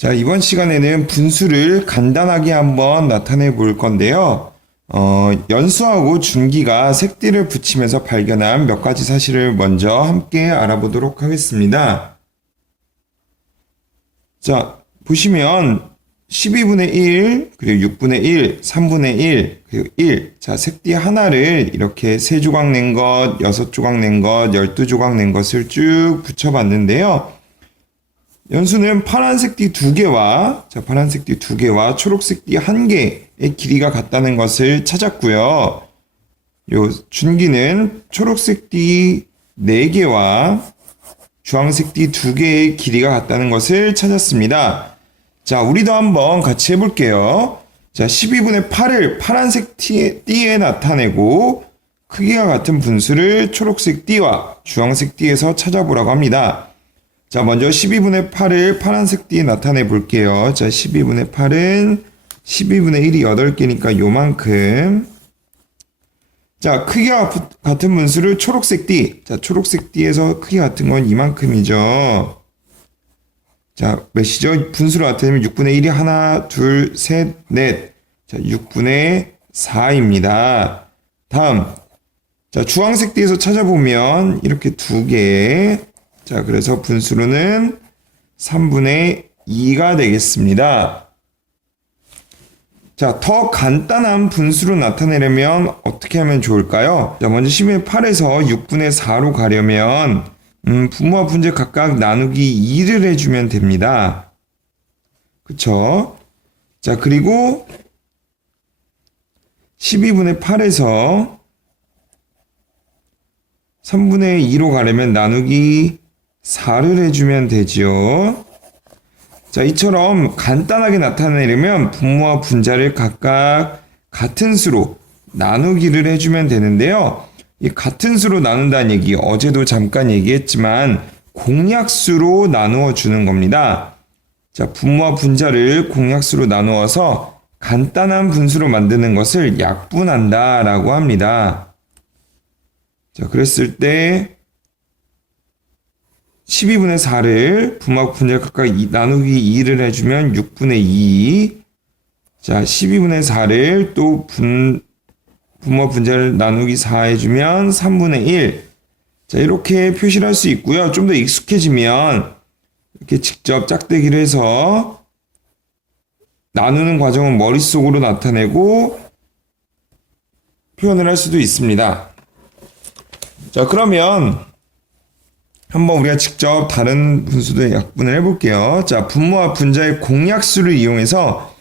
자, 이번 시간에는 분수를 간단하게 한번 나타내 볼 건데요. 어, 연수하고 준기가 색띠를 붙이면서 발견한 몇 가지 사실을 먼저 함께 알아보도록 하겠습니다. 자, 보시면 12분의 1, 그리고 6분의 1, 3분의 1, 그리고 1. 자, 색띠 하나를 이렇게 3조각 낸 것, 6조각 낸 것, 12조각 낸 것을 쭉 붙여봤는데요. 연수는 파란색 띠 두 개와 자 파란색 띠 두 개와 초록색 띠 한 개의 길이가 같다는 것을 찾았고요. 요 준기는 초록색 띠 네 개와 주황색 띠 두 개의 길이가 같다는 것을 찾았습니다. 자, 우리도 한번 같이 해볼게요. 자, 12분의 8을 파란색 띠에, 띠에 나타내고 크기가 같은 분수를 초록색 띠와 주황색 띠에서 찾아보라고 합니다. 자, 먼저 12분의 8을 파란색 띠에 나타내 볼게요. 자, 12분의 8은 12분의 1이 8개니까 요만큼. 자, 크기가 같은 분수를 초록색 띠. 자, 초록색 띠에서 크기 같은 건 이만큼이죠. 자, 몇이죠? 분수로 나타내면 6분의 1이 하나, 둘, 셋, 넷. 자, 6분의 4입니다. 다음. 자, 주황색 띠에서 찾아보면 이렇게 두 개. 자, 그래서 분수로는 3분의 2가 되겠습니다. 자, 더 간단한 분수로 나타내려면 어떻게 하면 좋을까요? 자, 먼저 10의 8에서 6분의 4로 가려면, 음, 분모와 분제 각각 나누기 2를 해주면 됩니다. 그쵸? 자, 그리고 12분의 8에서 3분의 2로 가려면 나누기 4를 해주면 되지요. 자, 이처럼 간단하게 나타내려면 분모와 분자를 각각 같은 수로 나누기를 해주면 되는데요. 이 같은 수로 나눈다는 얘기, 어제도 잠깐 얘기했지만 공약수로 나누어 주는 겁니다. 자, 분모와 분자를 공약수로 나누어서 간단한 분수로 만드는 것을 약분한다 라고 합니다. 자, 그랬을 때 12분의 4를 분모와 분자 각각 이- 나누기 2를 해주면 6분의 2. 자, 12분의 4를 또 분, 분모 분자를 나누기 4 해주면 3분의 1. 자, 이렇게 표시를 할 수 있고요. 좀 더 익숙해지면 이렇게 직접 짝대기를 해서 나누는 과정은 머릿속으로 나타내고 표현을 할 수도 있습니다. 자, 그러면 한번 우리가 직접 다른 분수도 약분을 해볼게요. 자, 분모와 분자의 공약수를 이용해서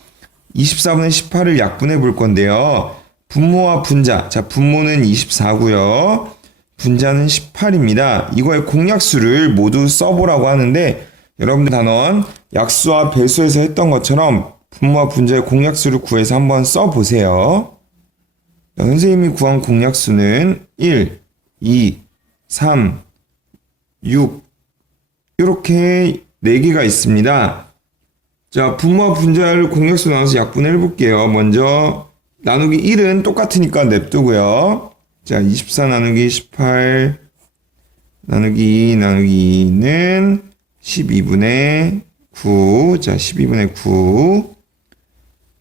24분의 18을 약분해 볼 건데요. 분모와 분자. 자, 분모는 24고요. 분자는 18입니다. 이거의 공약수를 모두 써보라고 하는데 여러분들 단원 약수와 배수에서 했던 것처럼 분모와 분자의 공약수를 구해서 한번 써보세요. 자, 선생님이 구한 공약수는 1, 2, 3, 6 이렇게 4개가 있습니다. 자, 분모와 분자를 공약수 나눠서 약분을 해볼게요. 먼저 나누기 1은 똑같으니까 냅두고요. 자, 24 나누기 18 나누기 2 나누기 2는 12분의 9. 자, 12분의 9.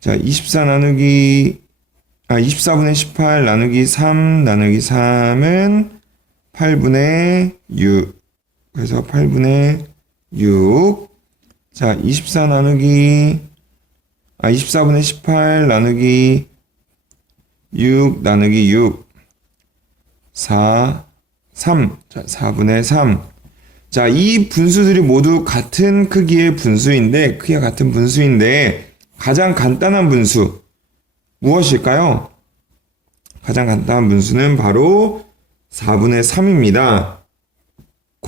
자, 24 나누기 아, 24분의 18 나누기 3 나누기 3은 8분의 6. 그래서 8분의 6. 자, 24 나누기, 아, 24분의 18 나누기 6 나누기 6. 4, 3. 자, 4분의 3. 자, 이 분수들이 모두 같은 크기의 분수인데, 크기가 같은 분수인데, 가장 간단한 분수, 무엇일까요? 가장 간단한 분수는 바로 4분의 3입니다.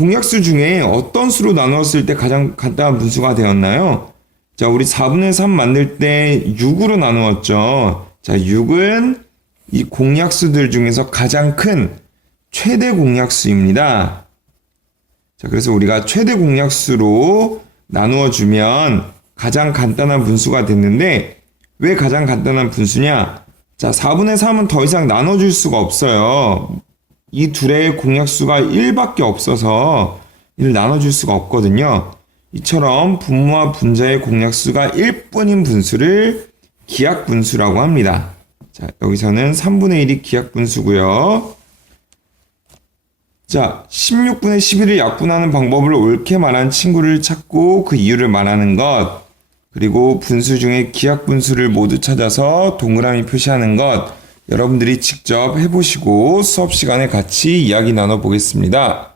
공약수 중에 어떤 수로 나누었을 때 가장 간단한 분수가 되었나요? 자, 우리 4분의 3 만들 때 6으로 나누었죠. 자, 6은 이 공약수들 중에서 가장 큰 최대 공약수입니다. 자, 그래서 우리가 최대 공약수로 나누어 주면 가장 간단한 분수가 됐는데 왜 가장 간단한 분수냐? 자, 4분의 3은 더 이상 나눠줄 수가 없어요. 이 둘의 공약수가 1밖에 없어서 이를 나눠줄 수가 없거든요. 이처럼 분모와 분자의 공약수가 1분인 분수를 기약 분수라고 합니다. 자, 여기서는 3분의 1이 기약 분수고요. 자, 16분의 11을 약분하는 방법을 옳게 말한 친구를 찾고 그 이유를 말하는 것, 그리고 분수 중에 기약 분수를 모두 찾아서 동그라미 표시하는 것, 여러분들이 직접 해보시고 수업 시간에 같이 이야기 나눠보겠습니다.